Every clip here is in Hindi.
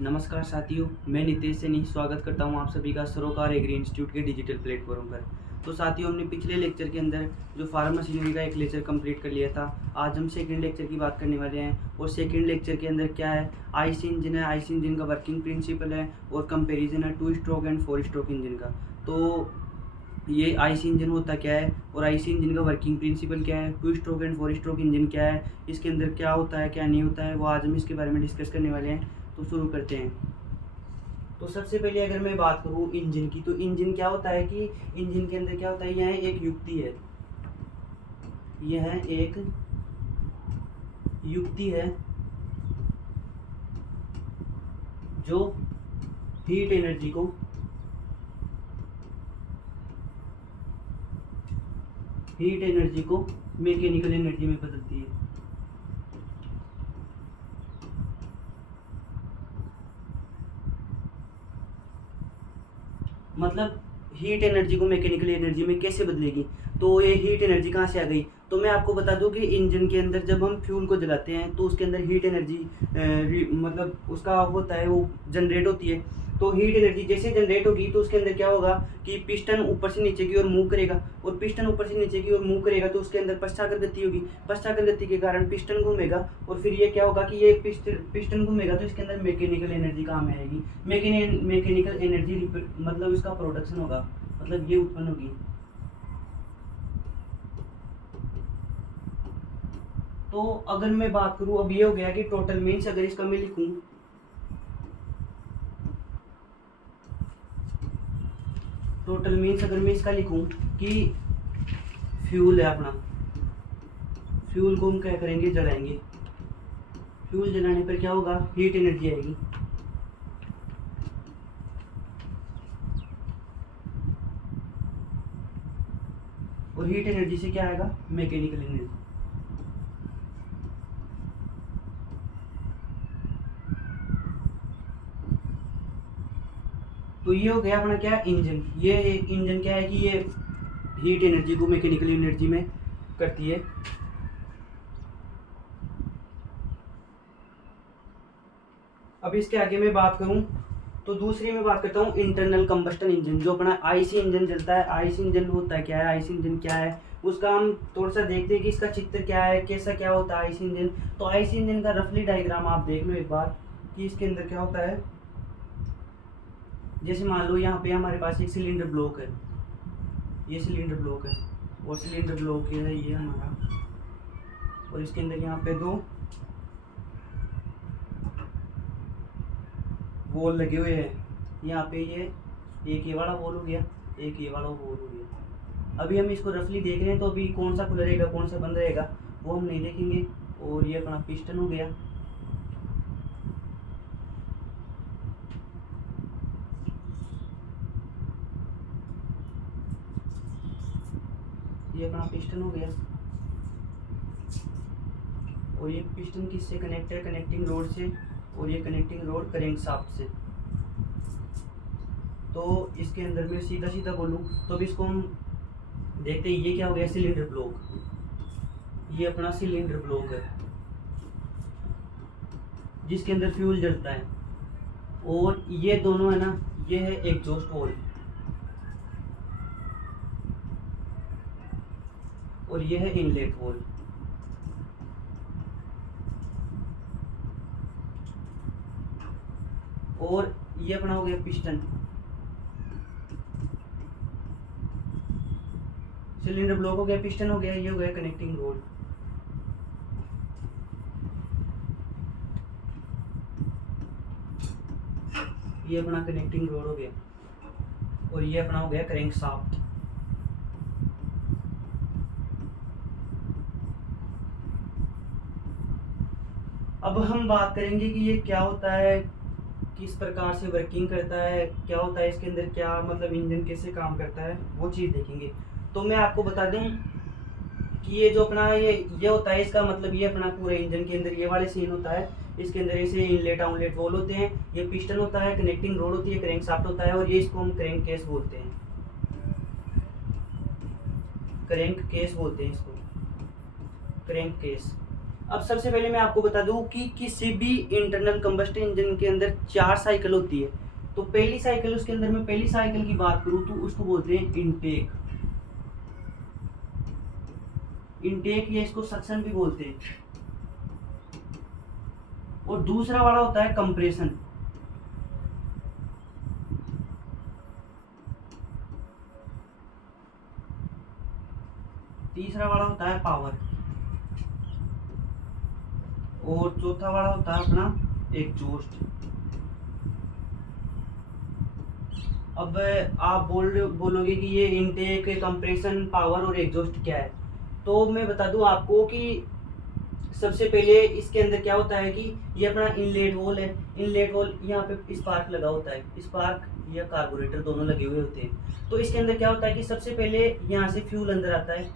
नमस्कार साथियों, मैं नितेश सैनी स्वागत करता हूं आप सभी का सरोकार एग्री इंस्टीट्यूट के डिजिटल प्लेटफॉर्म पर। तो साथियों, हमने पिछले लेक्चर के अंदर जो फार्म मशीनरी का एक लेक्चर कंप्लीट कर लिया था। आज हम सेकंड लेक्चर की बात करने वाले हैं और सेकंड लेक्चर के अंदर क्या है, आईसी इंजन है। आईसी इंजन का वर्किंग प्रिंसिपल है और कंपेरिजन है 2 स्ट्रोक एंड 4 स्ट्रोक इंजन का। तो ये आईसी इंजन होता क्या है और आईसी इंजन का वर्किंग प्रिंसिपल क्या है, 2 स्ट्रोक एंड 4 स्ट्रोक इंजन क्या है, इसके अंदर क्या होता है क्या नहीं होता है, वो आज हम इसके बारे में डिस्कस करने वाले हैं। तो शुरू करते हैं। तो सबसे पहले अगर मैं बात करूँ इंजन की, तो इंजन क्या होता है कि इंजन के अंदर क्या होता है, यह एक युक्ति है। यह एक युक्ति है जो हीट एनर्जी को मैकेनिकल एनर्जी में बदलती है। मतलब हीट एनर्जी को मैकेनिकल एनर्जी में कैसे बदलेगी। तो ये हीट एनर्जी कहाँ से आ गई। तो मैं आपको बता दूं कि इंजन के अंदर जब हम फ्यूल को जलाते हैं तो उसके अंदर हीट एनर्जी मतलब उसका होता है, वो जनरेट होती है। तो हीट एनर्जी जैसे जनरेट होगी तो उसके अंदर क्या होगा कि पिस्टन ऊपर से नीचे की ओर मूव करेगा, और पिस्टन ऊपर से नीचे की ओर मूव करेगा तो उसके अंदर पश्चाकर गति होगी। पश्चाकर गति के कारण पिस्टन घूमेगा, और फिर ये क्या होगा कि ये पिस्टन घूमेगा तो इसके अंदर मैकेनिकल एनर्जी काम में आएगी। मैकेनिकल एनर्जी मतलब इसका प्रोडक्शन होगा, मतलब ये उत्पन्न होगी। तो अगर मैं बात करूं, अब ये हो गया कि टोटल मीन्स अगर इसका मैं लिखूं, टोटल मीन्स अगर मैं इसका लिखूं कि फ्यूल है अपना, फ्यूल को हम क्या करेंगे, जलाएंगे। फ्यूल जलाने पर क्या होगा, हीट एनर्जी आएगी। और हीट एनर्जी से क्या आएगा, मैकेनिकल एनर्जी। तो ये हो गया अपना क्या, इंजन। ये इंजन क्या है कि ये हीट एनर्जी को मैकेनिकल एनर्जी में करती है। अब इसके आगे मैं बात करूं तो दूसरी में बात करता हूं इंटरनल कंबस्टन इंजन। जो अपना आईसी इंजन चलता है, आईसी इंजन होता है क्या है, आईसी इंजन क्या है उसका हम थोड़ा सा देखते हैं कि इसका चित्र क्या है, कैसा क्या होता है आईसी इंजन। तो आईसी इंजन का रफली डायग्राम आप देख लो एक बार कि इसके अंदर क्या होता है। जैसे मान लो यहाँ पे हमारे पास एक सिलेंडर ब्लॉक है, ये सिलेंडर ब्लॉक है और सिलेंडर ब्लॉक है ये हमारा, और इसके अंदर यहाँ पे 2 वॉल लगे हुए हैं। यहाँ पे ये एक ये वाला वॉल हो गया, एक ये वाला वॉल हो गया। अभी हम इसको रफली देख रहे हैं, तो अभी कौन सा खुला रहेगा कौन सा बंद रहेगा वो हम नहीं देखेंगे। और ये अपना पिस्टन हो गया, ये अपना पिस्टन हो गया। और ये पिस्टन किससे कनेक्ट है, कनेक्टिंग रोड से, और ये कनेक्टिंग रोड क्रैंकशाफ्ट से। तो इसके अंदर में सीधा सीधा बोलूँ तो अब इसको हम देखते हैं, ये क्या हो गया, सिलेंडर ब्लॉक। ये अपना सिलेंडर ब्लॉक है जिसके अंदर फ्यूल जलता है। और ये दोनों है ना, ये है एग्जॉस्ट होल, और ये है इनलेट होल। और ये अपना हो गया पिस्टन। सिलेंडर ब्लॉक हो गया, पिस्टन हो गया, ये हो गया कनेक्टिंग रोड। ये अपना कनेक्टिंग रोड हो गया, और ये अपना हो गया क्रैंकशाफ्ट। अब हम बात करेंगे कि ये क्या होता है, किस प्रकार से वर्किंग करता है, क्या होता है इसके अंदर, क्या मतलब इंजन कैसे काम करता है, वो चीज़ देखेंगे। तो मैं आपको बता दूं कि ये जो अपना ये होता है, इसका मतलब ये अपना पूरे इंजन के अंदर ये वाले सीन होता है। इसके अंदर ऐसे इनलेट आउटलेट वॉल होते हैं, ये पिस्टन होता है, कनेक्टिंग रोड होती है, क्रैंकशाफ्ट होता है, और ये इसको हम क्रैंक केस बोलते हैं। क्रैंक केस बोलते हैं इसको, क्रैंक केस। अब सबसे पहले मैं आपको बता दूं कि किसी भी इंटरनल कंबस्शन इंजन के अंदर 4 साइकिल होती है। तो पहली साइकिल, उसके अंदर मैं पहली साइकिल की बात करूं तो उसको बोलते हैं इनटेक। इनटेक या इसको सक्शन भी बोलते हैं। और दूसरा वाला होता है कंप्रेशन। तीसरा वाला होता है पावर। और चौथा वाला होता है अपना एग्जॉस्ट। अब आप बोलोगे कि ये इनटेक, कंप्रेशन, पावर और एग्जॉस्ट क्या है। तो मैं बता दूं आपको कि सबसे पहले इसके अंदर क्या होता है कि ये अपना इनलेट वॉल है। इनलेट वॉल, यहाँ पे स्पार्क लगा होता है, स्पार्क या कार्बोरेटर दोनों लगे हुए होते हैं। तो इसके अंदर क्या होता है कि सबसे पहले यहाँ से फ्यूल अंदर आता है,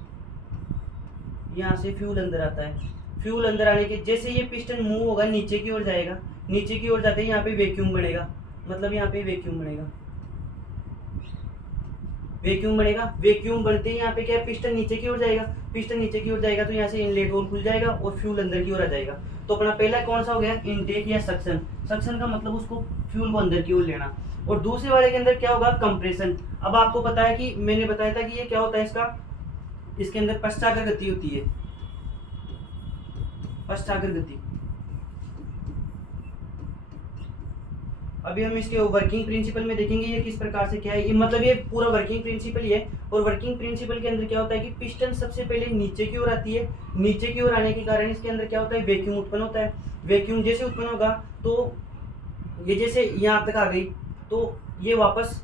यहाँ से फ्यूल अंदर आता है। फ्यूल अंदर आने के जैसे ये पिस्टन मूव होगा नीचे की ओर जाएगा, नीचे की ओर जाते ही यहाँ पे वैक्यूम बनेगा, मतलब यहाँ पे वैक्यूम बनेगा, वैक्यूम बनेगा। वैक्यूम बनते ही यहाँ पे क्या है, पिस्टन नीचे की ओर जाएगा। पिस्टन नीचे की ओर जाएगा तो यहाँ से इनलेट होल खुल जाएगा और फ्यूल अंदर की ओर आ जाएगा। तो अपना पहला कौन सा हो गया, इनटेक या सक्शन। सक्शन का मतलब उसको फ्यूल को अंदर की ओर लेना। और दूसरे वाले के अंदर क्या होगा, कंप्रेशन। अब आपको पता है कि मैंने बताया था कि ये क्या होता है इसका, इसके अंदर पश्चागर गति होती है, पश्चागर गति। अभी हम इसके वर्किंग प्रिंसिपल में देखेंगे ये किस प्रकार से क्या है। ये मतलब ये पूरा वर्किंग प्रिंसिपल ही है। और वर्किंग प्रिंसिपल के अंदर क्या होता है कि पिस्टन सबसे पहले नीचे की ओर आती है। नीचे की ओर आने के कारण इसके अंदर क्या होता है, वैक्यूम उत्पन्न होता है। वैक्यूम जैसे उत्पन्न होगा तो ये जैसे यहाँ तक आ गई तो ये वापस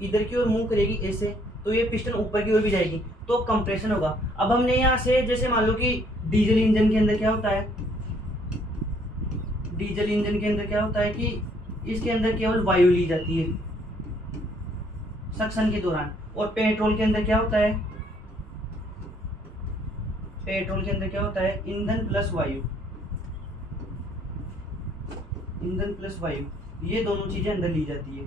इधर की ओर मूव करेगी ऐसे, तो ये पिस्टन ऊपर की ओर भी जाएगी, तो कंप्रेशन होगा। अब हमने यहाँ से जैसे मान लो कि डीजल इंजन के अंदर क्या होता है, डीजल इंजन के अंदर क्या होता है कि इसके अंदर केवल वायु ली जाती है सक्शन के दौरान। और पेट्रोल के अंदर क्या होता है, पेट्रोल के अंदर क्या होता है, ईंधन प्लस वायु, ईंधन प्लस वायु, ये दोनों चीजें अंदर ली जाती है।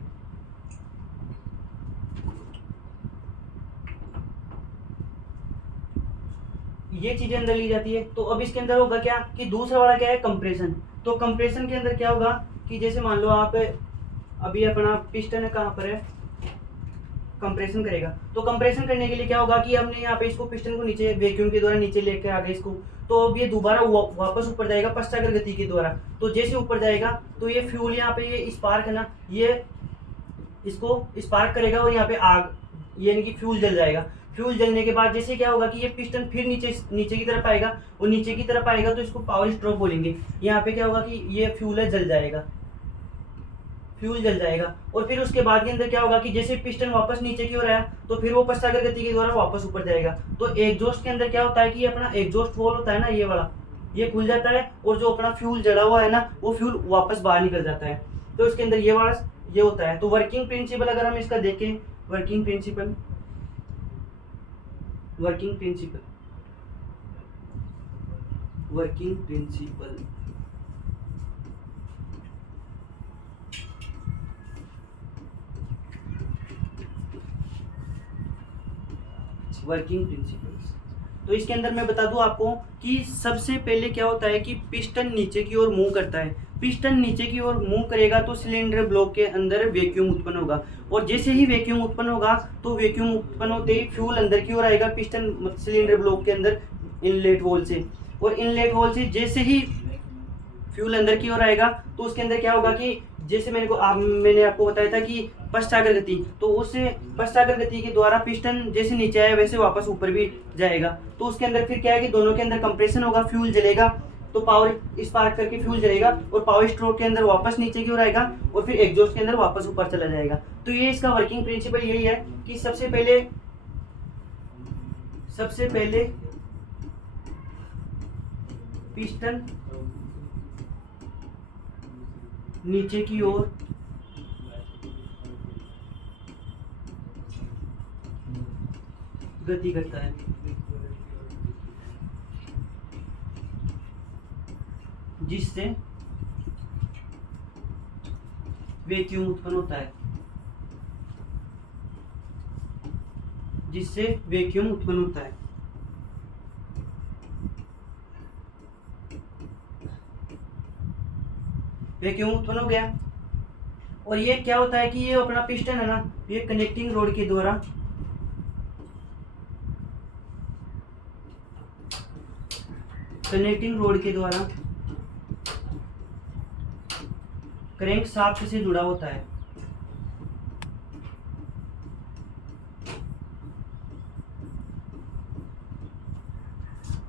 ये चीजें अंदर ली जाती है। तो अब इसके अंदर होगा क्या कि दूसरा वाला क्या है, कंप्रेशन। तो कंप्रेशन के अंदर क्या होगा कि जैसे मान लो आप अभी अपना पिस्टन कहाँ पर है, कंप्रेशन करेगा। तो कंप्रेशन करने के लिए क्या होगा कि हमने यहाँ पे इसको पिस्टन को नीचे वैक्यूम के द्वारा नीचे लेकर आ गए इसको, तो अब ये दोबारा वापस ऊपर जाएगा पश्चागर गति के द्वारा। तो जैसे ऊपर जाएगा तो ये फ्यूल यहाँ पे ये स्पार्क है ना, ये इसको स्पार्क करेगा और यहाँ पे आग यानी कि फ्यूल जल जाएगा। फ्यूल जलने के बाद जैसे क्या होगा कि ये पिस्टन फिर नीचे नीचे की तरफ आएगा, और नीचे की तरफ आएगा तो इसको पावर स्ट्रोक बोलेंगे। यहाँ पे क्या होगा कि ये फ्यूल है जल जाएगा, फ्यूल जल जाएगा। और फिर उसके बाद के अंदर क्या होगा कि जैसे पिस्टन वापस नीचे की ओर आया तो फिर वो पश्चागर गति के द्वारा वापस ऊपर जाएगा। तो एग्जॉस्ट के अंदर क्या होता है कि अपना एग्जॉस्ट वॉल होता है ना, ये वाला, ये खुल जाता है और जो अपना फ्यूल जला हुआ है ना वो फ्यूल वापस बाहर निकल जाता है। तो इसके अंदर ये वाला ये होता है। तो वर्किंग प्रिंसिपल अगर हम इसका देखें, working principle, working principle, working principle, working principles. तो इसके अंदर मैं बता दूं आपको कि सबसे पहले क्या होता है कि पिस्टन नीचे की ओर मूव करता है। पिस्टन नीचे की ओर मूव करेगा तो सिलेंडर ब्लॉक के अंदर वैक्यूम उत्पन्न होगा, और जैसे ही वैक्यूम उत्पन्न होगा तो वैक्यूम उत्पन्न होते ही फ्यूल अंदर की ओर आएगा पिस्टन सिलेंडर ब्लॉक के अंदर इनलेट वॉल से। और इनलेट वॉल से जैसे ही फ्यूल अंदर की ओर आएगा तो उसके अंदर क्या होगा कि जैसे मैंने आपको बताया था कि पश्चागर गति, तो उससे पश्चागर गति के द्वारा पिस्टन जैसे नीचे आया वैसे वापस ऊपर भी जाएगा। तो उसके अंदर फिर क्या है कि दोनों के अंदर कंप्रेशन होगा, फ्यूल जलेगा, तो पावर स्पार्क करके फ्यूल जलेगा और पावर स्ट्रोक के अंदर वापस नीचे की ओर आएगा और फिर एग्जॉस्ट के अंदर वापस ऊपर चला जाएगा। तो ये इसका वर्किंग प्रिंसिपल यही है कि सबसे पहले पिस्टन नीचे की ओर गति करता है, जिससे वैक्यूम उत्पन्न होता है, जिससे वैक्यूम उत्पन्न होता है। वैक्यूम उत्पन्न हो गया। और ये क्या होता है कि ये अपना पिस्टन है ना, ये कनेक्टिंग रोड के द्वारा क्रैंक शाफ्ट से जुड़ा होता है।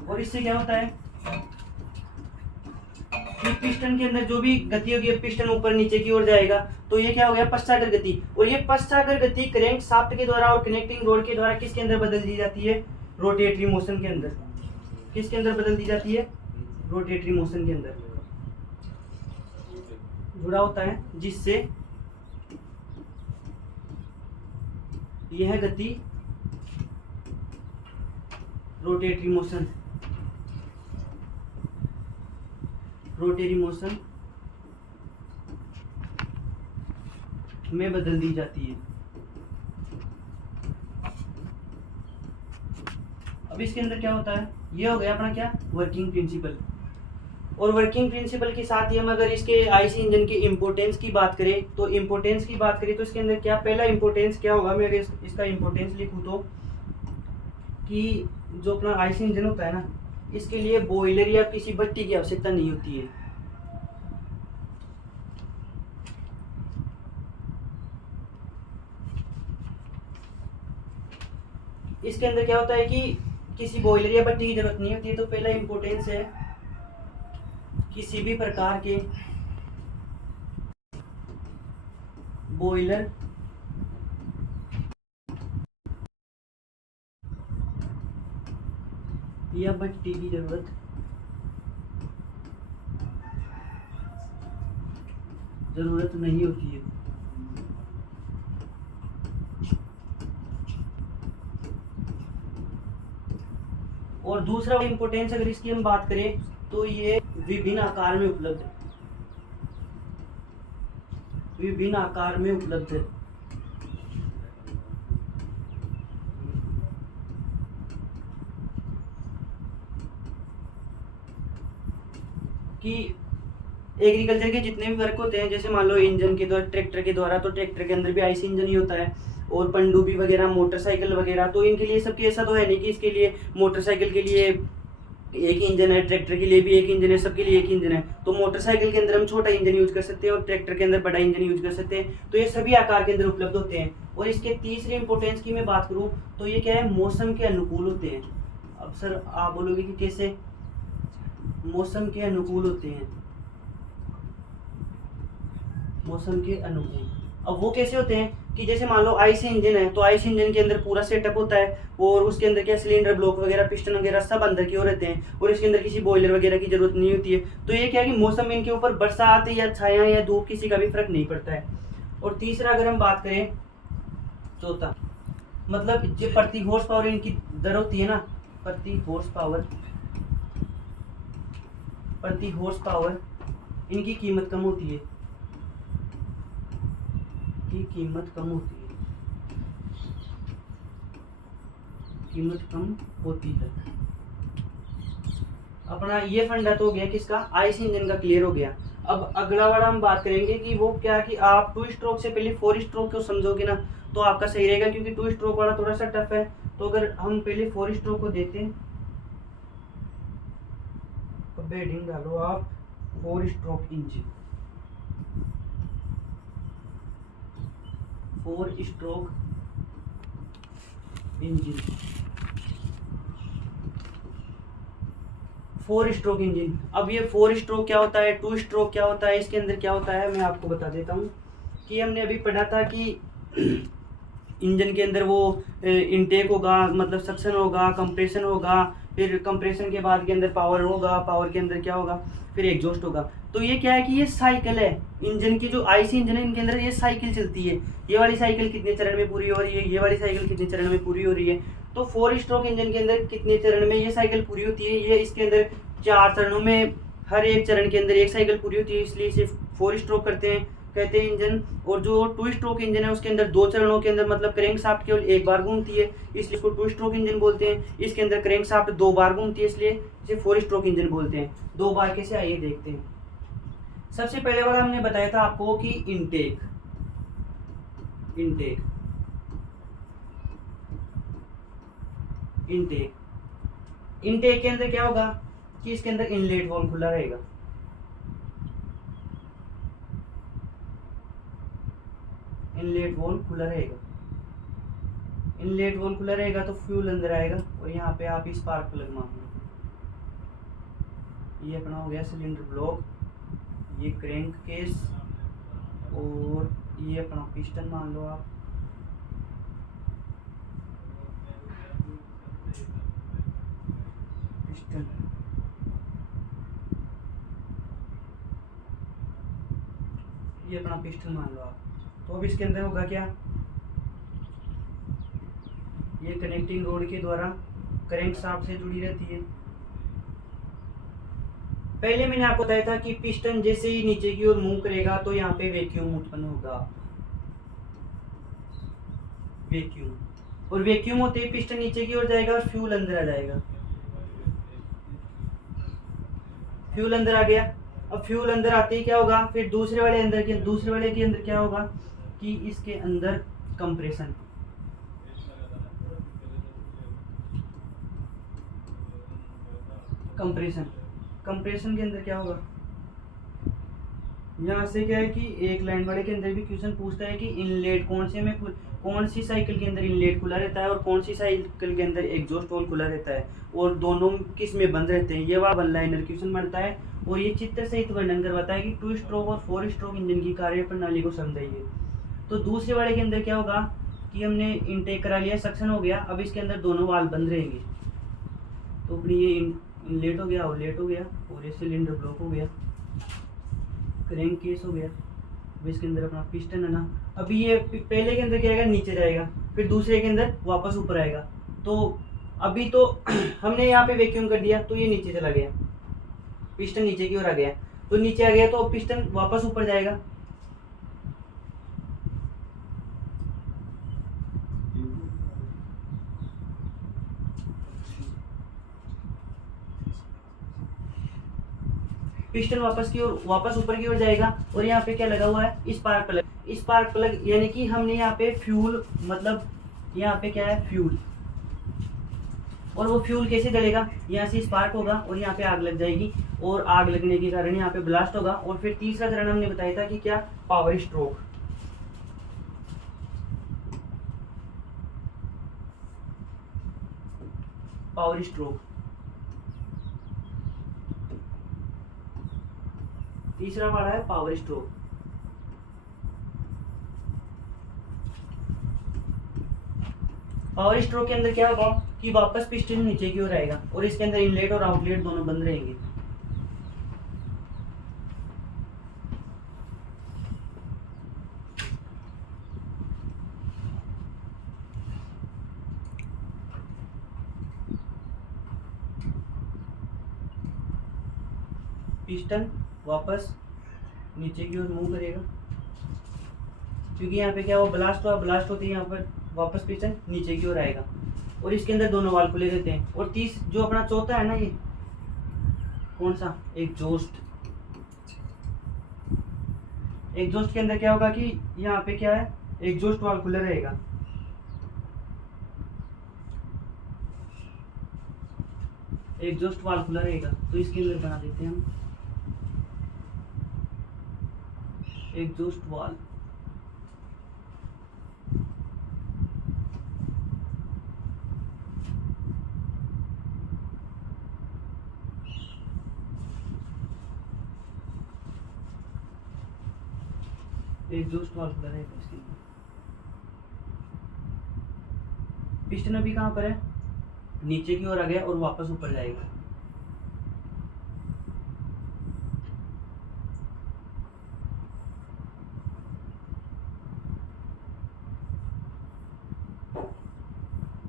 और इससे क्या होता है कि पिस्टन के अंदर जो भी गति होगी, पिस्टन ऊपर नीचे की ओर जाएगा, तो ये क्या हो गया, पश्चागर गति। और ये पश्चागर गति क्रैंक शाफ्ट के द्वारा और कनेक्टिंग रोड के द्वारा किसके अंदर बदल दी जाती है, रोटेटरी मोशन के अंदर। किसके अंदर बदल दी जाती है, रोटेटरी मोशन के अंदर जुड़ा होता है, जिससे यह गति रोटेटरी मोशन में बदल दी जाती है। अब इसके अंदर क्या होता है, ये हो गया अपना क्या, वर्किंग प्रिंसिपल। और वर्किंग प्रिंसिपल के साथ ही हम अगर इसके आईसी इंजन की इम्पोर्टेंस की बात करें तो इसके अंदर क्या, पहला इम्पोर्टेंस क्या होगा, मैं अगर इसका इम्पोर्टेंस लिखूँ तो कि जो अपना आईसी इंजन होता है ना, इसके लिए बॉयलर या किसी भट्टी की आवश्यकता नहीं होती है। इसके अंदर क्या होता है कि किसी बॉयलर या भट्टी की जरूरत नहीं होती है। तो पहला इम्पोर्टेंस है किसी भी प्रकार के बॉयलर या भट्टी की जरूरत नहीं होती है। और दूसरा इम्पोर्टेंस अगर इसकी हम बात करें तो ये विभिन्न आकार में उपलब्ध है। कि एग्रीकल्चर के जितने भी वर्क होते हैं, जैसे मान लो इंजन के द्वारा, ट्रैक्टर के द्वारा, तो ट्रैक्टर के अंदर भी आईसी इंजन ही होता है। और पनडुब्बी वगैरह, मोटरसाइकिल वगैरह, तो इनके लिए सबके ऐसा तो है नहीं कि इसके लिए मोटरसाइकिल के लिए एक ही इंजन है, ट्रैक्टर के लिए भी एक इंजन है, सबके लिए एक इंजन है। तो मोटरसाइकिल के अंदर हम छोटा इंजन यूज कर सकते हैं और ट्रैक्टर के अंदर बड़ा इंजन यूज कर सकते हैं। तो ये सभी आकार के अंदर उपलब्ध होते हैं। और इसके तीसरे इंपोर्टेंस की मैं बात करूं तो ये क्या है, मौसम के अनुकूल होते हैं। अब सर आप बोलोगे कि कैसे, मौसम के अनुकूल होते हैं। मौसम के अनुकूल, अब वो कैसे होते हैं कि जैसे मान लो आईसी इंजन है, तो आईसी इंजन के अंदर पूरा सेटअप होता है और उसके अंदर क्या, सिलेंडर ब्लॉक वगैरह, पिस्टन वगैरह सब अंदर की ओर रहते हैं और इसके अंदर किसी बॉयलर वगैरह की जरूरत नहीं होती है। तो ये क्या है कि मौसम में इनके ऊपर बरसात या छाया या धूप किसी का भी फर्क नहीं पड़ता है। और तीसरा अगर हम बात करें, चौथा मतलब जो प्रति हॉर्स पावर इनकी दर होती है ना, प्रति हॉर्स पावर इनकी कीमत कम होती है। कीमत कम होती है। अपना ये फंडा तो हो गया किसका, आईसी इंजन का क्लियर हो गया। अब अगला वाला हम बात करेंगे कि वो क्या, कि आप 2 स्ट्रोक से पहले 4 स्ट्रोक को समझोगे ना तो आपका सही रहेगा, क्योंकि 2 स्ट्रोक वाला थोड़ा सा टफ है। तो अगर हम पहले 4 स्ट्रोक को देते हैं, तो हेडिंग डालो आप 4 stroke engine, 4 stroke engine, 4 stroke engine. अब ये 4 स्ट्रोक क्या होता है, 2 स्ट्रोक क्या होता है, इसके अंदर क्या होता है मैं आपको बता देता हूँ। कि हमने अभी पढ़ा था कि इंजन के अंदर वो इनटेक होगा, मतलब सक्शन होगा, कंप्रेशन होगा, फिर कंप्रेशन के बाद के अंदर पावर होगा, पावर के अंदर क्या होगा, फिर एग्जॉस्ट होगा। तो ये क्या है कि ये साइकिल है इंजन की, जो आईसी इंजन है इनके अंदर ये साइकिल चलती है। ये वाली साइकिल कितने चरण में पूरी हो रही है, ये वाली साइकिल कितने चरण में पूरी हो रही है। तो 4 स्ट्रोक इंजन के अंदर कितने चरण में ये साइकिल पूरी होती है, ये इसके अंदर 4 चरणों में, हर एक चरण के अंदर एक साइकिल पूरी होती है, इसलिए इसे 4 स्ट्रोक कहते हैं इंजन। और जो 2 स्ट्रोक इंजन है उसके अंदर 2 चरणों के अंदर, मतलब क्रैंक शाफ्ट केवल एक बार घूमती है, इसलिए इसको 2 स्ट्रोक इंजन बोलते हैं। इसके अंदर क्रैंक शाफ्ट 2 बार घूमती है, इसलिए इसे 4 स्ट्रोक इंजन बोलते हैं। 2 बार कैसे, आइए देखते हैं। सबसे पहले वाला हमने बताया था आपको कि इनटेक इनटेक इनटेक इनटेक के अंदर क्या होगा कि इसके अंदर इनलेट वॉल्व खुला रहेगा। इनलेट वॉल्व खुला रहेगा। इनलेट वॉल्व खुला रहेगा तो फ्यूल अंदर आएगा और यहाँ पे आप स्पार्क प्लग मान लो। ये अपना हो गया सिलेंडर ब्लॉक, ये क्रैंक केस और ये अपना पिस्टन मान लो आप। पिस्टन ये अपना पिस्टन मान लो आप। तो अब इसके अंदर होगा क्या, ये कनेक्टिंग रोड के द्वारा क्रैंक शाफ्ट से जुड़ी रहती है। पहले मैंने आपको बताया था कि पिस्टन जैसे ही नीचे की ओर मूव करेगा तो यहाँ पे वैक्यूम उत्पन्न होगा, वैक्यूम। और वैक्यूम होते ही पिस्टन नीचे की ओर जाएगा और फ्यूल अंदर आ जाएगा। फ्यूल अंदर आ गया। अब फ्यूल अंदर आते ही क्या होगा, फिर दूसरे वाले के अंदर क्या होगा कि इसके अंदर कंप्रेशन कंप्रेशन कंप्रेशन के अंदर क्या होगा, यहाँ से क्या है कि एक लाइन वाले के अंदर भी क्वेश्चन पूछता है कि इनलेट कौन सी साइकिल के अंदर इनलेट खुला रहता है और कौन सी साइकिल के अंदर एग्जॉस्ट होल खुला रहता है और दोनों किस में बंद रहते हैं। ये वाला वन लाइनर क्वेश्चन बनता है और ये चित्र सहित वर्णन करवाता है कि 2 स्ट्रोक और 4 स्ट्रोक इंजन की कार्य प्रणाली को समझाइए। तो दूसरे वाले के अंदर क्या होगा कि हमने इनटेक करा लिया, सक्शन हो गया, अब इसके अंदर दोनों वाल्व बंद रहेंगे। तो अपनी ये इनलेट हो गया, आउटलेट हो गया और ये सिलेंडर ब्लॉक हो गया, क्रैंक केस हो गया। अब इसके अंदर अपना पिस्टन है ना, अभी ये पहले के अंदर क्या आएगा, नीचे जाएगा, फिर दूसरे के अंदर वापस ऊपर आएगा। तो अभी तो हमने यहाँ पे वैक्यूम कर दिया तो ये नीचे चला गया, पिस्टन नीचे की ओर आ गया। तो नीचे आ गया तो पिस्टन वापस ऊपर जाएगा। पिस्टन वापस ऊपर की ओर जाएगा और यहाँ पे क्या लगा हुआ है, स्पार्क प्लग यानी कि हमने यहाँ पे फ्यूल, मतलब यहाँ पे क्या है फ्यूल, और वो फ्यूल कैसे जलेगा, यहाँ से स्पार्क होगा और यहाँ पे आग लग जाएगी और आग लगने के कारण यहाँ पे ब्लास्ट होगा। और फिर तीसरा चरण हमने बताया था कि क्या, पावर स्ट्रोक। पावर स्ट्रोक तीसरा वाला है पावर स्ट्रोक। पावर स्ट्रोक के अंदर क्या होगा कि वापस पिस्टन नीचे की ओर आएगा और इसके अंदर इनलेट और आउटलेट दोनों बंद रहेंगे। पिस्टन वापस नीचे की ओर मूव करेगा क्योंकि यहाँ पे क्या हुआ, ब्लास्ट होती है, यहाँ पर वापस पिस्टन नीचे की ओर आएगा और इसके अंदर दोनों वाल्व खुले रहते हैं। और जो अपना चौथा है ना, ये कौन सा, एग्जॉस्ट। एग्जॉस्ट के अंदर क्या होगा कि यहाँ पे क्या है, एग्जॉस्ट वाल्व खुला रहेगा। एग्जॉस्ट वाल्व खुला रहेगा तो इसके अंदर बना देते हैं हम एग्जॉस्ट वाल्व। एग्जॉस्ट वाल्व खुला रहेगा इसके अंदर। पिस्टन अभी कहाँ पर है, नीचे की ओर आ गया और वापस ऊपर जाएगा।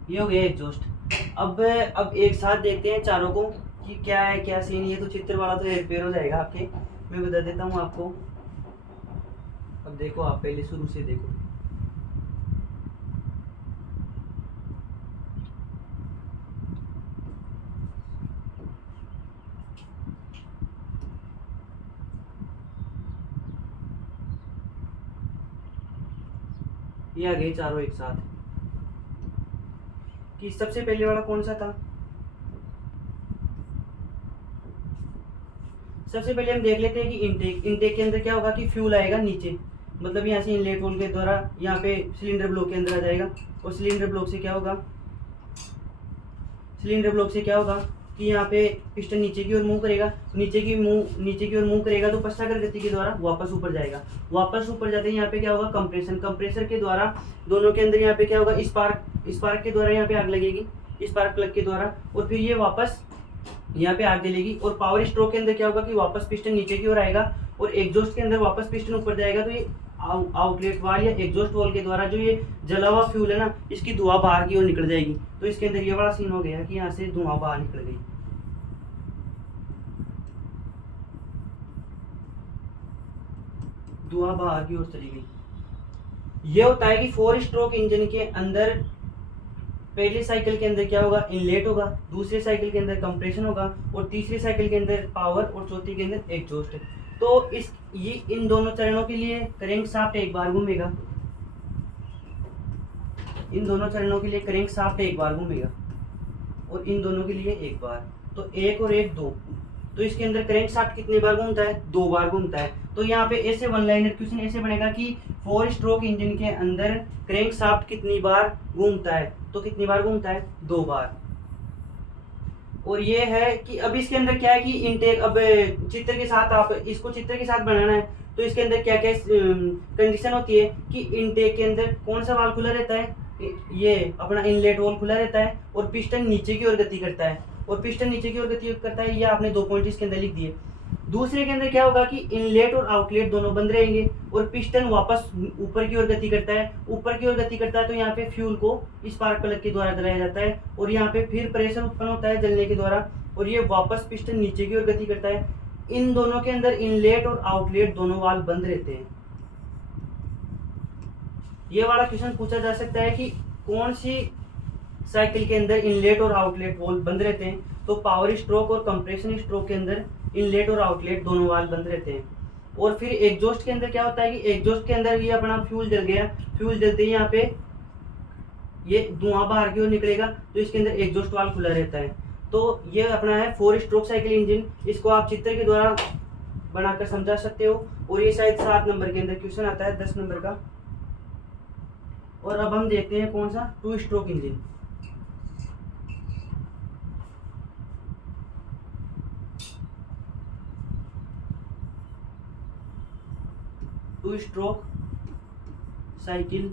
ये हो गया एग्जॉस्ट। अब एक साथ देखते हैं चारों को कि क्या है क्या सीन। ये तो चित्र वाला तो हेर फेर हो जाएगा आपके, मैं बता देता हूँ आपको। अब देखो, आप पहले शुरू से देखो। ये आ गए चारों एक साथ। कि सबसे पहले वाला कौन सा था? सबसे पहले हम देख लेते हैं कि इनटेक के अंदर क्या होगा कि फ्यूल आएगा नीचे, मतलब यहाँ से इनलेट होल के द्वारा यहाँ पे सिलेंडर ब्लॉक के अंदर आ जाएगा। और सिलेंडर ब्लॉक से क्या होगा, सिलेंडर ब्लॉक से क्या होगा कि यहाँ पे पिस्टन नीचे की ओर मूव करेगा, नीचे की ओर मूव करेगा तो पश्चाकर गति के द्वारा वापस ऊपर जाएगा। वापस ऊपर जाते ही यहाँ पे क्या होगा, कंप्रेशन, कंप्रेसर के द्वारा दोनों के अंदर यहाँ पे क्या होगा, स्पार्क के द्वारा यहाँ पे आग लगेगी, स्पार्क प्लग के द्वारा, और फिर ये वापस यहाँ पे आग जलेगी। और पावर स्ट्रोक के अंदर क्या होगा कि वापस पिस्टन नीचे की ओर आएगा और एग्जॉस्ट के अंदर वापस पिस्टन ऊपर जाएगा। तो ये आउटलेट वाल या एग्जॉस्ट वाल के द्वारा जो ये जला हुआ फ्यूल है ना, इसकी धुआं बाहर की ओर निकल जाएगी। तो इसके अंदर ये बड़ा सीन हो गया कि यहाँ से धुआं बाहर निकल गई, धुआं बाहर की ओर चली गई। ये होता है कि 4 स्ट्रोक इंजन के अंदर पहले साइकिल के अंदर क्या होगा, इनलेट होगा, दूसरे साइकिल के अंदर कंप्रेशन होगा, और तीसरे साइकिल के अंदर पावर, और चौथी के अंदर एग्जॉस्ट। तो इन दोनों चरणों के लिए क्रैंक शाफ्ट एक बार घूमेगा, इन दोनों चरणों के लिए क्रैंक शाफ्ट एक बार घूमेगा, और इन दोनों के लिए एक बार। तो एक और एक दो। तो इसके अंदर क्रैंक शाफ्ट कितनी बार घूमता है, 2 बार घूमता है। तो यहाँ पे ऐसे वन लाइनर क्वेश्चन ऐसे बनेगा कि 4 स्ट्रोक इंजन के अंदर क्रैंक शाफ्ट कितनी बार घूमता है, तो कितनी बार घूमता है, 2 बार। और ये है कि अब इसके अंदर क्या है कि इनटेक, अब चित्र के साथ आप इसको चित्र के साथ बनाना है तो इसके अंदर क्या क्या कंडीशन होती है कि इनटेक के अंदर कौन सा वाल्व खुला रहता है, ये अपना इनलेट वाल्व खुला रहता है, और पिस्टन नीचे की ओर गति करता है, और पिस्टन नीचे की ओर गति करता है, ये आपने 2 पॉइंट इसके अंदर लिख दिए। दूसरे के अंदर क्या होगा कि इनलेट और आउटलेट दोनों बंद रहेंगे, और पिस्टन वापस ऊपर की ओर गति करता है, ऊपर की ओर गति करता है तो यहाँ पे फ्यूल को स्पार्क प्लग के द्वारा जलाया जाता है, और यहाँ पे फिर प्रेशर उत्पन्न होता है जलने के द्वारा, और ये वापस पिस्टन नीचे की ओर गति करता है। इन दोनों के अंदर इनलेट और आउटलेट दोनों वाल्व बंद रहते हैं। ये वाला क्वेश्चन पूछा जा सकता है कि कौन सी साइकिल के अंदर इनलेट और आउटलेट वाल्व बंद रहते हैं, तो पावर स्ट्रोक और कंप्रेशन स्ट्रोक के अंदर इनलेट और आउटलेट दोनों वाल्व बंद रहते हैं। और फिर एग्जॉस्ट के अंदर क्या होता है कि एग्जॉस्ट के अंदर ये अपना फ्यूल जल गया, फ्यूल जलते ही यहाँ पे ये धुआं बाहर की ओर निकलेगा, तो इसके अंदर एग्जॉस्ट वाल्व खुला रहता है। तो ये अपना है 4 स्ट्रोक साइकिल इंजन। इसको आप चित्र के द्वारा बनाकर समझा सकते हो, और ये शायद 7 नंबर के अंदर क्वेश्चन आता है, 10 नंबर का। और अब हम देखते हैं कौन सा, 2 stroke engine. Two stroke cycle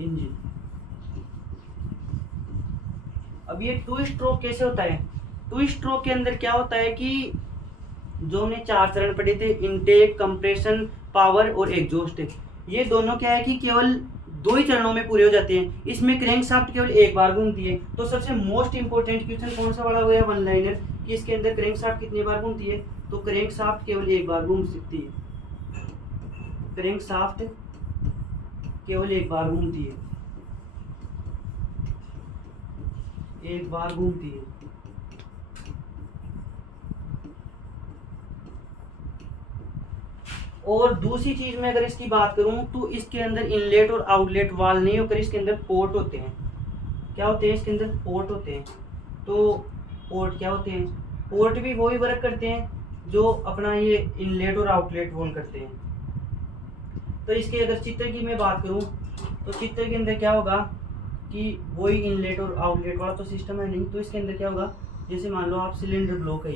engine. अब ये 2 स्ट्रोक कैसे होता है, 2 स्ट्रोक के अंदर क्या होता है कि जो हमने 4 चरण पढ़े थे, इनटेक, कंप्रेशन, पावर और एग्जॉस्ट, ये दोनों क्या है कि केवल 2 ही चरणों में पूरे हो जाते हैं। इसमें क्रैंक शाफ्ट केवल एक बार घूमती है। तो सबसे मोस्ट इंपोर्टेंट क्वेश्चन कौन सा वाला हुआ है, वन लाइनर, कि इसके अंदर क्रैंक शाफ्ट कितनी बार घूमती है, तो क्रैंक शाफ्ट केवल एक बार घूम सकती है, क्रैंक शाफ्ट केवल एक बार घूमती है, एक बार घूमती है। और दूसरी चीज में अगर इसकी बात करूं तो इसके अंदर इनलेट और आउटलेट वाल्व नहीं होकर इसके अंदर पोर्ट होते हैं। क्या होते हैं इसके अंदर, पोर्ट होते हैं। तो पोर्ट क्या होते हैं, पोर्ट भी वही वर्क करते हैं जो अपना ये इनलेट और आउटलेट वाल्व करते हैं। तो इसके अगर चित्र की मैं बात करूं तो चित्र के अंदर क्या होगा कि वही इनलेट और आउटलेट वाला तो सिस्टम है नहीं। तो इसके अंदर क्या होगा, जैसे मान लो आप सिलेंडर ब्लॉक है,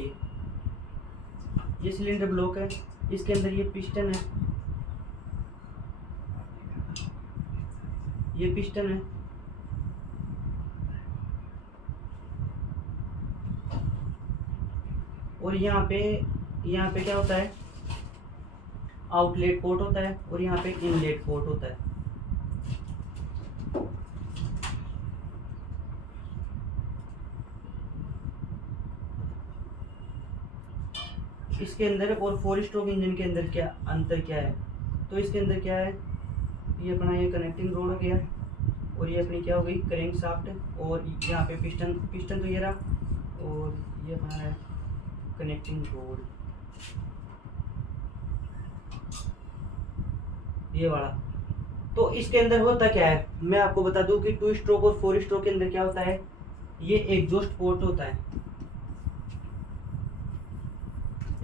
ये सिलेंडर ब्लॉक है, इसके अंदर ये पिस्टन है, ये पिस्टन है, और यहाँ पे क्या होता है, आउटलेट पोर्ट होता है, और यहाँ पे इनलेट पोर्ट होता है। इसके अंदर और 4 स्ट्रोक इंजन के अंदर क्या अंतर क्या है, तो इसके अंदर क्या है, ये अपना ये कनेक्टिंग रोड हो गया, और ये अपनी क्या हो गई, क्रैंक शाफ्ट, और यहाँ पे पिस्टन तो ये रहा, और ये अपना है कनेक्टिंग रोड, ये वाला। तो इसके अंदर होता क्या है, मैं आपको बता दूं कि 2 स्ट्रोक और 4 स्ट्रोक के अंदर क्या होता है, ये एग्जॉस्ट पोर्ट होता है,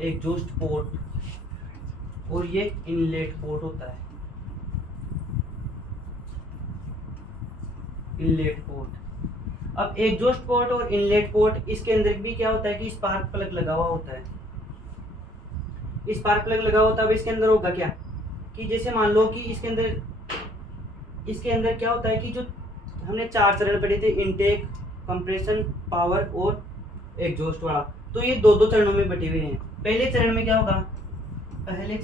एग्जॉस्ट पोर्ट, और ये इनलेट पोर्ट होता है, इनलेट पोर्ट। अब एग्जॉस्ट पोर्ट और इनलेट पोर्ट, इसके अंदर भी क्या होता है कि स्पार्क प्लग लगा हुआ होता है, स्पार्क प्लग लगा होता है। अब इसके अंदर होगा क्या कि जैसे मान लो कि इसके अंदर क्या होता है कि जो हमने 4 चरण पढ़े थे, इनटेक, कंप्रेशन, पावर और एग्जॉस्ट वाला, तो ये 2-2 चरणों में बटे हुए हैं। पहले चरण में क्या होगा, पहले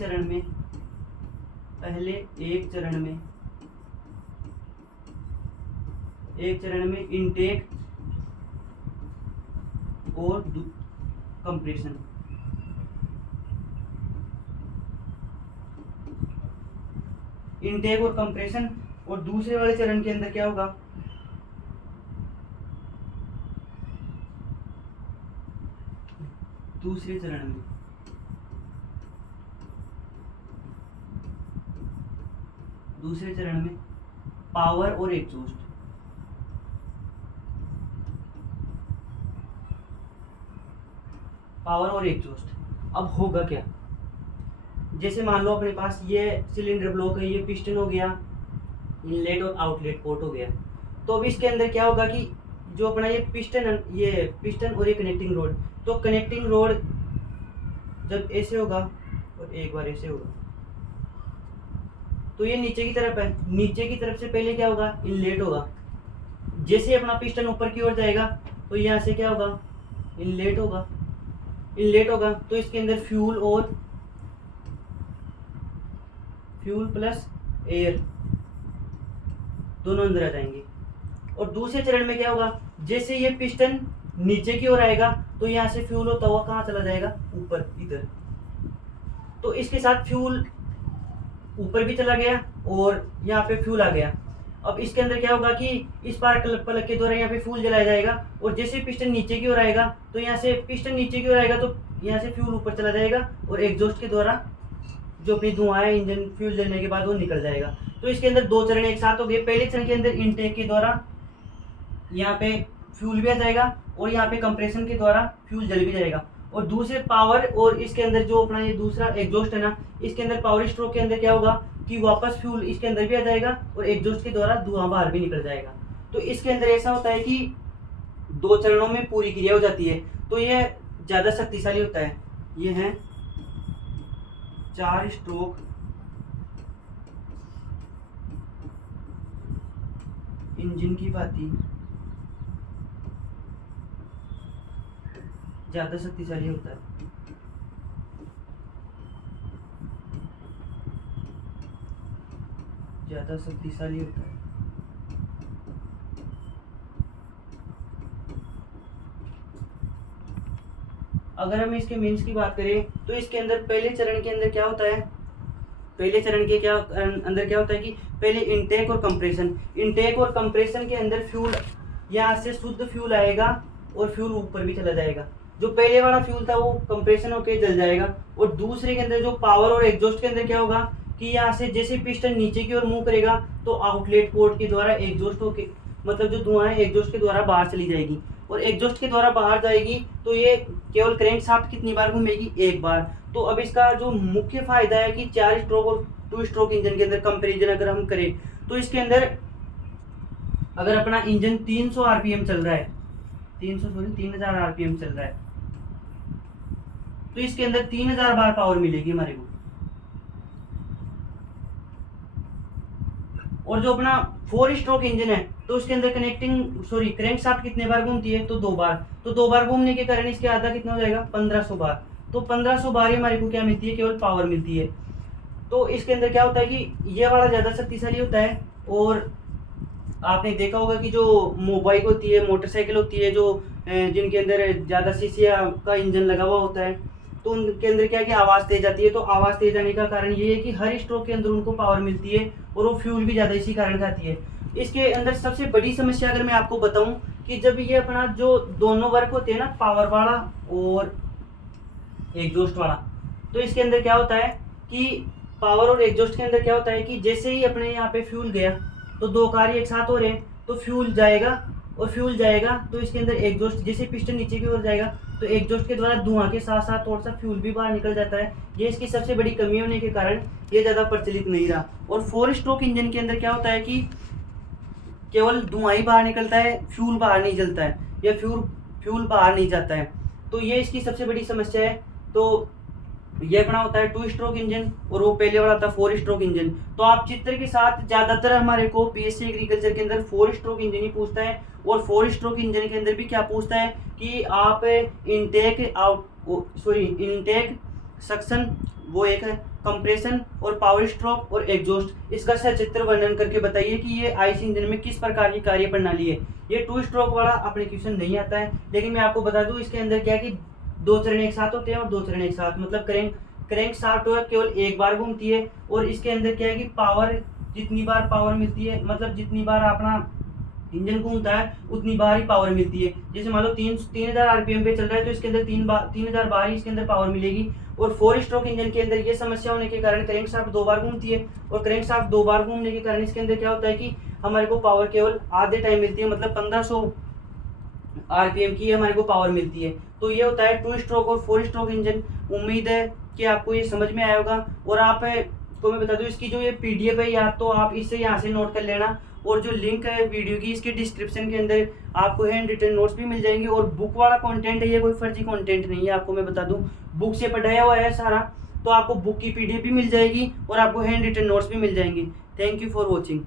एक चरण में इनटेक और कंप्रेशन, इनटेक और कंप्रेशन, और दूसरे वाले चरण के अंदर क्या होगा, दूसरे चरण में पावर और एग्जॉस्ट, अब होगा क्या, जैसे मान लो अपने पास ये सिलेंडर ब्लॉक है, ये पिस्टन हो गया, इनलेट और आउटलेट पोर्ट हो गया। तो अब इसके अंदर क्या होगा कि जो अपना ये पिस्टन और ये कनेक्टिंग रोड, तो कनेक्टिंग रोड जब ऐसे होगा और एक बार ऐसे होगा, तो ये नीचे की तरफ है, नीचे की तरफ से पहले क्या होगा, इनलेट होगा। जैसे अपना पिस्टन ऊपर की ओर जाएगा तो यहाँ से क्या होगा, इनलेट होगा, तो इसके अंदर फ्यूल प्लस एयर दोनों अंदर आ जाएंगे। और दूसरे चरण में क्या होगा, जैसे ये पिस्टन नीचे की ओर आएगा तो यहाँ से फ्यूल होता हुआ कहाँ चला जाएगा, ऊपर, इधर। तो इसके साथ फ्यूल ऊपर भी चला गया और यहाँ पे फ्यूल आ गया। अब इसके अंदर क्या होगा कि इस स्पार्क प्लग के द्वारा यहाँ पे फ्यूल जलाया जाएगा, और जैसे पिस्टन नीचे की ओर आएगा तो यहाँ से पिस्टन नीचे की ओर आएगा तो यहाँ से फ्यूल ऊपर चला जाएगा, और एग्जॉस्ट के द्वारा जो अपनी धुआं है इंजन फ्यूल जलने के बाद वो निकल जाएगा। तो इसके अंदर 2 चरण एक साथ हो गए। पहले चरण के अंदर इनटेक के द्वारा यहाँ पे फ्यूल भी आ जाएगा, और यहाँ पे कंप्रेशन के द्वारा फ्यूल जल भी जाएगा। और दूसरे पावर, और इसके अंदर जो अपना ये दूसरा एग्जॉस्ट है ना, इसके अंदर पावर स्ट्रोक के अंदर क्या होगा कि वापस फ्यूल इसके अंदर भी आ जाएगा और एग्जॉस्ट के द्वारा धुआं बाहर भी निकल जाएगा। तो इसके अंदर ऐसा होता है कि 2 चरणों में पूरी क्रिया हो जाती है, तो ये ज़्यादा शक्तिशाली होता है। ये है 4 स्ट्रोक इंजन की बाती, ज़्यादा शक्तिशाली होता है। अगर हम इसके मीन्स की बात करें तो इसके अंदर पहले चरण के अंदर क्या होता है, पहले चरण के अंदर क्या होता है कि पहले इनटेक और कंप्रेशन के अंदर फ्यूल यहाँ से शुद्ध फ्यूल आएगा और फ्यूल ऊपर भी चला जाएगा। जो पहले वाला फ्यूल था वो कंप्रेशन होके जल जाएगा, और दूसरे के अंदर जो पावर और एग्जॉस्ट के अंदर क्या होगा कि यहाँ से जैसे पिस्टन नीचे की ओर मूव करेगा तो आउटलेट पोर्ट के द्वारा एग्जॉस्ट होके, मतलब जो धुआं है एग्जॉस्ट के द्वारा बाहर चली जाएगी, और एग्जॉस्ट के द्वारा बाहर जाएगी तो ये केवल क्रैंकशाफ्ट कितनी बार घूमेगी, एक बार। तो अब इसका जो मुख्य फायदा है कि 4 स्ट्रोक और 2 स्ट्रोक इंजन के अंदर कंपैरिजन अगर हम करें तो इसके अंदर अगर अपना इंजन 300 आरपीएम चल रहा है, 3000 आरपीएम चल रहा है, तो इसके अंदर 3000 बार पावर मिलेगी हमारे को। और जो अपना 4 स्ट्रोक इंजन है तो उसके अंदर क्रैंकशाफ्ट कितने बार घूमती है, तो 2 बार। तो 2 बार घूमने के कारण इसके आधा कितना हो जाएगा, 1500 बार। तो 1500 बार ही हमारे को क्या मिलती है, केवल पावर मिलती है। तो इसके अंदर क्या होता है कि ये वाला ज़्यादा शक्तिशाली होता है। और आपने देखा होगा कि जो मोबाइल होती है, मोटरसाइकिल होती है, जो जिनके अंदर ज़्यादा सीसी का इंजन लगा हुआ होता है, तो उनके अंदर क्या है कि आवाज़ तेज आती है। तो आवाज़ तेज आने का कारण ये है कि हर स्ट्रोक के अंदर उनको पावर मिलती है, और वो फ्यूल भी ज़्यादा इसी कारण खाती है। इसके अंदर सबसे बड़ी समस्या अगर मैं आपको बताऊं कि जब ये अपना जो दोनों वर्क होते हैं ना, पावर वाला और एग्जॉस्ट वाला, तो इसके अंदर क्या होता है कि पावर और एग्जॉस्ट के अंदर क्या होता है कि जैसे ही अपने यहाँ पे फ्यूल गया तो दो कार्य एक साथ हो रहे हैं, तो फ्यूल जाएगा और फ्यूल जाएगा तो इसके अंदर एग्जॉस्ट, जैसे पिस्टन नीचे की ओर जाएगा तो एग्जॉस्ट के द्वारा धुआं के साथ साथ थोड़ा सा फ्यूल भी बाहर निकल जाता है। ये इसकी सबसे बड़ी कमी होने के कारण ये ज़्यादा प्रचलित नहीं रहा। और 4 स्ट्रोक इंजन के अंदर क्या होता है कि केवल धुआं ही बाहर निकलता है, फ्यूल बाहर नहीं जलता है या फ्यूल बाहर नहीं जाता है। तो ये इसकी सबसे बड़ी समस्या है। तो ये अपना होता है 2 स्ट्रोक इंजन और वो पहले वाला था 4 स्ट्रोक इंजन। तो आप चित्र के साथ ज्यादातर हमारे को पीएससी एग्रीकल्चर के अंदर 4 स्ट्रोक इंजन ही पूछता है। और 4 स्ट्रोक इंजन के अंदर भी क्या पूछता है कि आप इनटेक सक्शन, वो एक है, कंप्रेशन और पावर स्ट्रोक और एग्जॉस्ट, इसका सचित्र वर्णन करके बताइए कि ये आईसी इंजन में किस प्रकार की कार्य प्रणाली है। ये 2 स्ट्रोक वाला एप्लीकेशन नहीं आता है, लेकिन मैं आपको बता दूं इसके अंदर क्या है कि 2 चरण एक साथ होते हैं और 2 चरण एक साथ, मतलब क्रैंक शाफ्ट केवल एक बार घूमती है। और इसके अंदर क्या है कि पावर, जितनी बार पावर मिलती है, मतलब जितनी बार अपना इंजन घूमता है उतनी बार ही पावर मिलती है। जैसे मान लो 3000 आरपीएम पे चल रहा है तो इसके अंदर 3000 बार ही इसके अंदर पावर मिलेगी। और 4 स्ट्रोक इंजन के अंदर ये समस्या होने के कारण क्रैंक शाफ्ट 2 बार घूमती है, और क्रैंक शाफ्ट 2 बार घूमने के कारण इसके अंदर क्या होता है कि हमारे को पावर केवल आधे टाइम मिलती है, मतलब 1500 आरपीएम की हमारे को पावर मिलती है। तो ये होता है 2 स्ट्रोक और 4 स्ट्रोक इंजन। उम्मीद है कि आपको ये समझ में आया होगा। और आप को मैं बता दूं इसकी जो ये पीडीएफ है या तो आप इससे यहाँ से नोट कर लेना, और जो लिंक है वीडियो की इसके डिस्क्रिप्शन के अंदर आपको हैंड रिटन नोट्स भी मिल जाएंगे। और बुक वाला कंटेंट है, ये कोई फर्जी कंटेंट नहीं है, आपको मैं बता दूं बुक से पढ़ाया हुआ है सारा। तो आपको बुक की पीडीएफ भी मिल जाएगी और आपको हैंड रिटन नोट्स भी मिल जाएंगे। Thank you for watching.